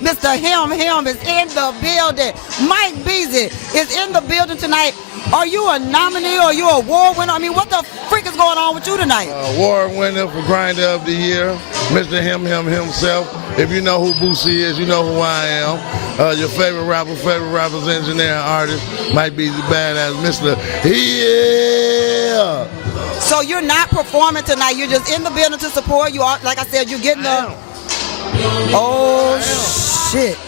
Mr. Him is in the building. Mike Beezy is in the building tonight. Are you a nominee or are you a award winner? I mean, what the freak is going on with you tonight? Award winner for Grinder of the Year, Mr. Him himself. If you know who Beezy is, you know who I am. Your favorite rapper's engineer and artist, Mike Beezy Badass, Mr. Yeah. So you're not performing tonight. You're just in the building to support. You are, like I said, you're getting the. Oh shit!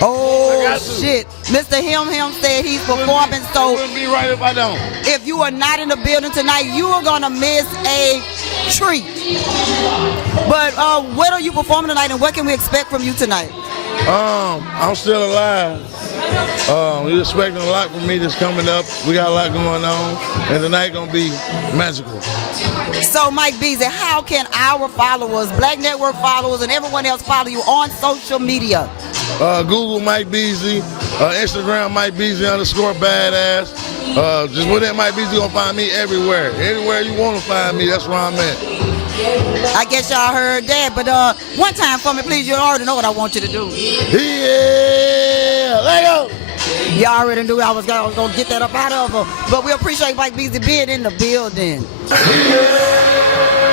Oh shit! Mr. Him said he's performing. So wouldn't be right if I don't. If you are not in the building tonight, you are gonna miss a treat. But what are you performing tonight, and what can we expect from you tonight? I'm still alive. We're expecting a lot from me that's coming up. We got a lot going on, and tonight gonna be magical. So, Mike Beezy, how can our followers, Black Network followers, and everyone else follow you on social media? Google Mike Beezy, Instagram Mike Beezy _badass. Just with that Mike Beezy, you're gonna find me everywhere. Anywhere you want to find me, that's where I'm at. I guess y'all heard that, but one time for me, please. You already know what I want you to do. Yeah, let go. Y'all already knew I was gonna get that up out of her, but we appreciate Mike Beezy being in the building. Yeah.